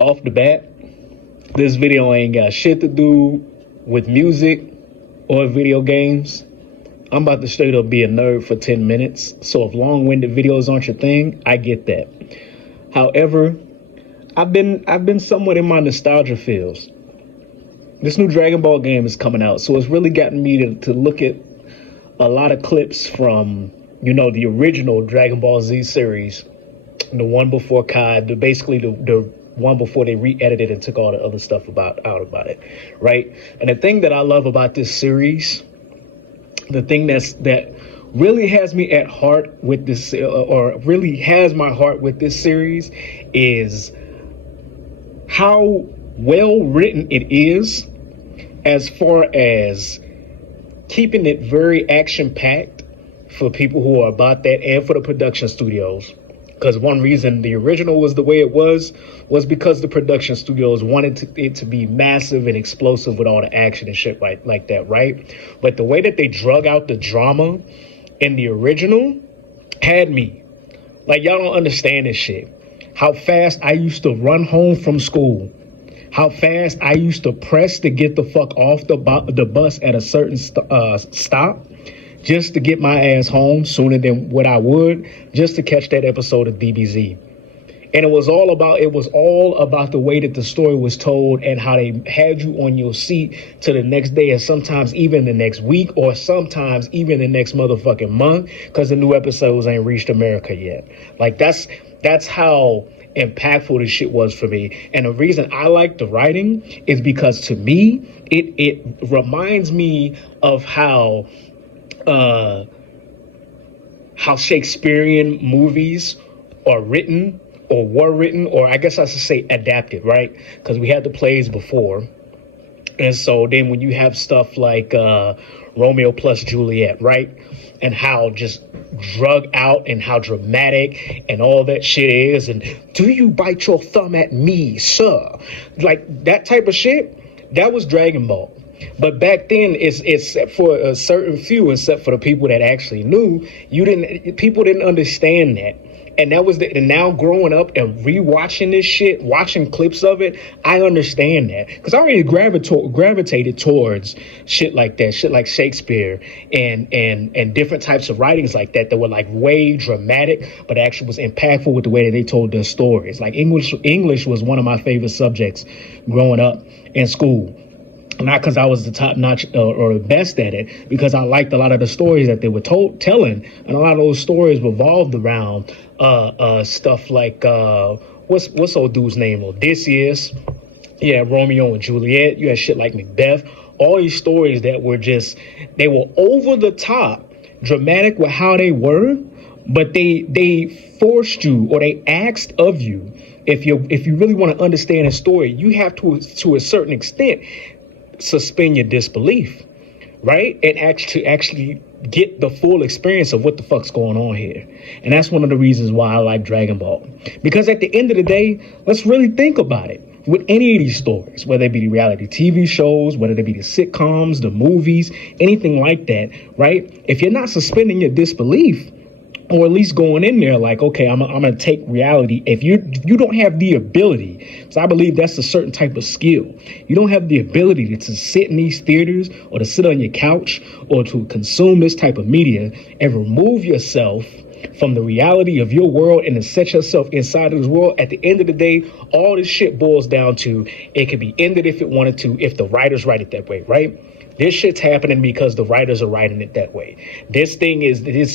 Off the bat, this video ain't got shit to do with music or video games. I'm about to straight up be a nerd for 10 minutes. So if long-winded videos aren't your thing, I get that. However, I've been somewhat in my nostalgia feels. This new Dragon Ball game is coming out, so it's really gotten me to look at a lot of clips from, the original Dragon Ball Z series, the one before Kai, basically the one before they re-edited and took all the other stuff out about it, right? And the thing that I love about this series, the thing that really has me at heart with this, or really has my heart with this series, is how well written it is, as far as keeping it very action packed for people who are about that, and for the production studios. Because one reason the original was the way it was because the production studios wanted it to be massive and explosive with all the action and shit like that, right? But the way that they drug out the drama in the original had me. Like, y'all don't understand this shit. How fast I used to run home from school. How fast I used to press to get the fuck off the bus at a certain stop, just to get my ass home sooner than what I would, just to catch that episode of DBZ. And it was all about the way that the story was told, and how they had you on your seat to the next day, and sometimes even the next week, or sometimes even the next motherfucking month, because the new episodes ain't reached America yet. Like, that's how impactful this shit was for me. And the reason I like the writing is because, to me, it reminds me of how Shakespearean movies are written, or were written, or I guess I should say adapted, right? Because we had the plays before. And so then when you have stuff like Romeo plus Juliet, right? And how just drug out and how dramatic and all that shit is. And do you bite your thumb at me, sir? Like, that type of shit, that was Dragon Ball. But back then, it's for a certain few, except for the people that actually knew, people didn't understand that. And that was and now growing up and rewatching this shit, watching clips of it, I understand that. Because I already gravitated towards shit like that, shit like Shakespeare and different types of writings like that were like way dramatic, but actually was impactful with the way that they told their stories. Like English was one of my favorite subjects growing up in school. Not because I was the top notch or the best at it, because I liked a lot of the stories that they were telling, and a lot of those stories revolved around stuff like what's old dude's name? Odysseus. Yeah, Romeo and Juliet. You had shit like Macbeth. All these stories that were they were over the top, dramatic with how they were, but they forced you, or they asked of you, if you really want to understand a story, you have to a certain extent suspend your disbelief, right? And actually get the full experience of what the fuck's going on here. And that's one of the reasons why I like Dragon Ball. Because at the end of the day, let's really think about it. With any of these stories, whether it be the reality TV shows, whether it be the sitcoms, the movies, anything like that, right? If you're not suspending your disbelief, or at least going in there like, okay, I'm gonna take reality. If you don't have the ability, because I believe that's a certain type of skill. You don't have the ability to sit in these theaters, or to sit on your couch, or to consume this type of media and remove yourself from the reality of your world and to set yourself inside of this world. At the end of the day, all this shit boils down to, it could be ended if it wanted to, if the writers write it that way, right? This shit's happening because the writers are writing it that way. This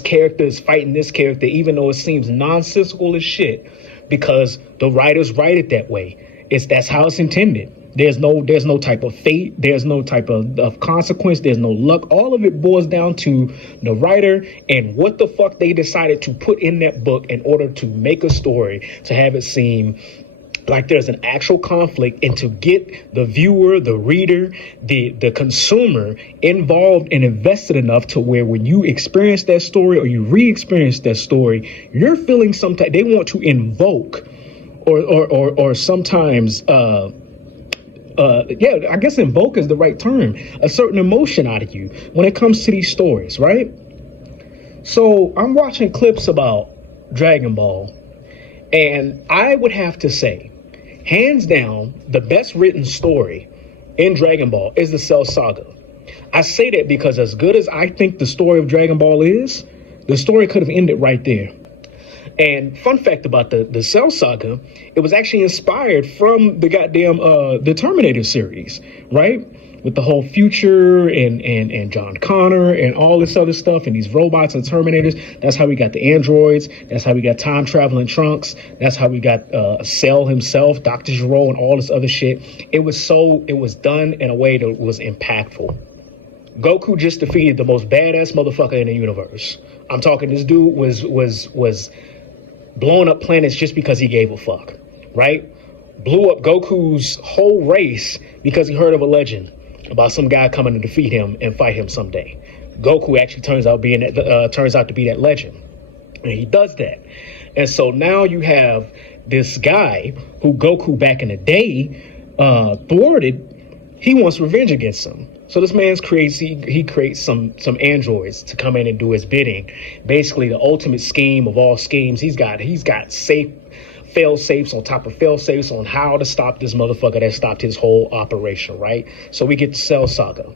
character is fighting this character, even though it seems nonsensical as shit, because the writers write it that way. That's how it's intended. There's no type of fate. There's no type of consequence. There's no luck. All of it boils down to the writer and what the fuck they decided to put in that book in order to make a story, to have it seem like there's an actual conflict, and to get the viewer, the reader, the consumer involved and invested enough to where when you experience that story, or you re-experience that story, you're feeling some type. They want to invoke, or sometimes I guess invoke is the right term, a certain emotion out of you when it comes to these stories, right? So I'm watching clips about Dragon Ball, and I would have to say, Hands down, the best written story in Dragon Ball is the Cell Saga. I say that because as good as I think the story of Dragon Ball is, the story could have ended right there. And fun fact about the Cell Saga, it was actually inspired from the goddamn the Terminator series, right? With the whole future and John Connor and all this other stuff and these robots and Terminators. That's how we got the androids. That's how we got time traveling Trunks. That's how we got Cell himself, Dr. Gero, and all this other shit. It was done in a way that was impactful. Goku just defeated the most badass motherfucker in the universe. I'm talking, this dude was blowing up planets just because he gave a fuck, right? Blew up Goku's whole race because he heard of a legend about some guy coming to defeat him and fight him someday. Goku actually turns out to be that legend, and he does that. And so now you have this guy who Goku back in the day thwarted. He wants revenge against him. So this man creates some androids to come in and do his bidding. Basically, the ultimate scheme of all schemes. He's got fail safes on top of fail safes on how to stop this motherfucker that stopped his whole operation, right? So we get the Cell Saga.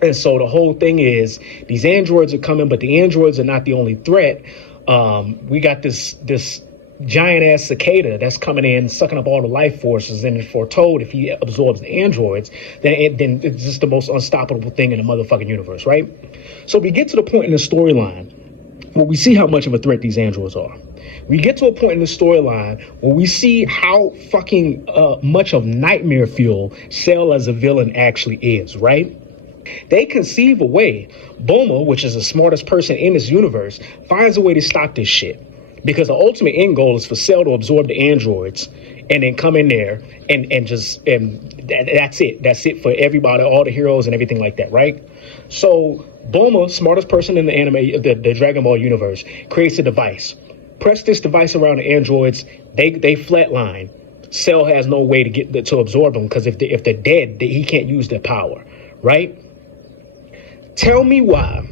And so the whole thing is these androids are coming, but the androids are not the only threat. We got this giant ass cicada that's coming in, sucking up all the life forces, and it's foretold if he absorbs the androids, then it's just the most unstoppable thing in the motherfucking universe, right? So we get to the point in the storyline where we see how much of a threat these androids are. We get to a point in the storyline where we see how fucking much of nightmare fuel Cell as a villain actually is, right? They conceive a way. Bulma, which is the smartest person in this universe, finds a way to stop this shit. Because the ultimate end goal is for Cell to absorb the androids and then come in there and that's it. That's it for everybody, all the heroes and everything like that, right? So Bulma, smartest person in the anime, the Dragon Ball universe, creates a device. Press this device around the androids, they flatline. Cell has no way to absorb them because if they're dead, he can't use their power, right? Tell me why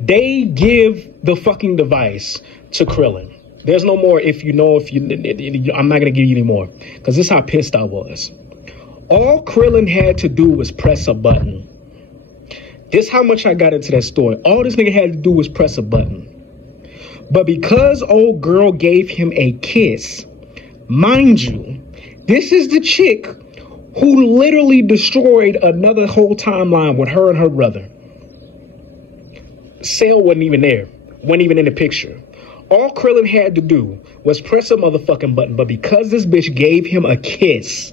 they give the fucking device to Krillin. There's no more I'm not going to give you any more because this is how pissed I was. All Krillin had to do was press a button. This is how much I got into that story. All this nigga had to do was press a button. But because old girl gave him a kiss, mind you, this is the chick who literally destroyed another whole timeline with her and her brother. Cell wasn't even there, wasn't even in the picture. All Krillin had to do was press a motherfucking button, but because this bitch gave him a kiss,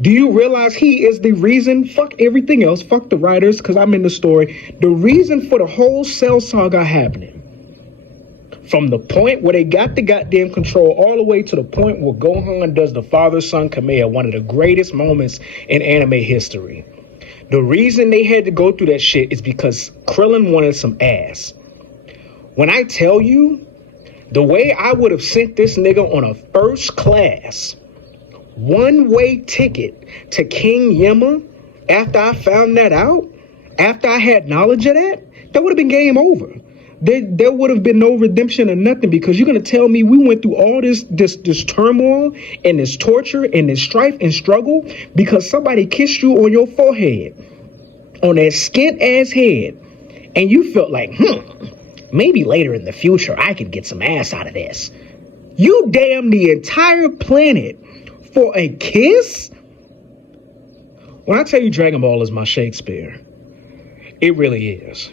do you realize he is the reason? Fuck everything else, fuck the writers, because I'm in the story. The reason for the whole Cell Saga happening. From the point where they got the goddamn control all the way to the point where Gohan does the father-son Kameha, one of the greatest moments in anime history. The reason they had to go through that shit is because Krillin wanted some ass. When I tell you, the way I would have sent this nigga on a first class, one-way ticket to King Yemma after I found that out, after I had knowledge of that would have been game over. There would have been no redemption or nothing because you're going to tell me we went through all this turmoil and this torture and this strife and struggle because somebody kissed you on your forehead, on that skint-ass head, and you felt like, maybe later in the future I could get some ass out of this. You damn the entire planet for a kiss? When I tell you Dragon Ball is my Shakespeare, it really is.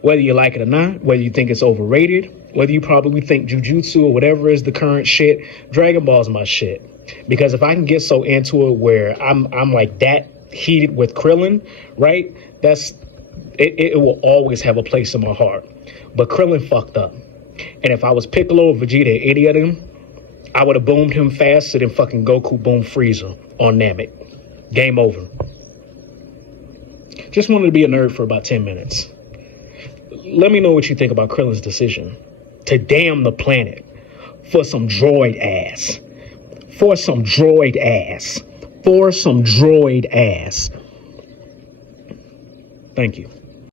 Whether you like it or not, whether you think it's overrated, whether you probably think Jujutsu or whatever is the current shit, Dragon Ball is my shit. Because if I can get so into it where I'm like that heated with Krillin, right? It will always have a place in my heart. But Krillin fucked up. And if I was Piccolo or Vegeta, any of them, I would have boomed him faster than fucking Goku boomed Frieza on Namek. Game over. Just wanted to be a nerd for about 10 minutes. Let me know what you think about Krillin's decision to damn the planet for some droid ass. For some droid ass. For some droid ass. Thank you.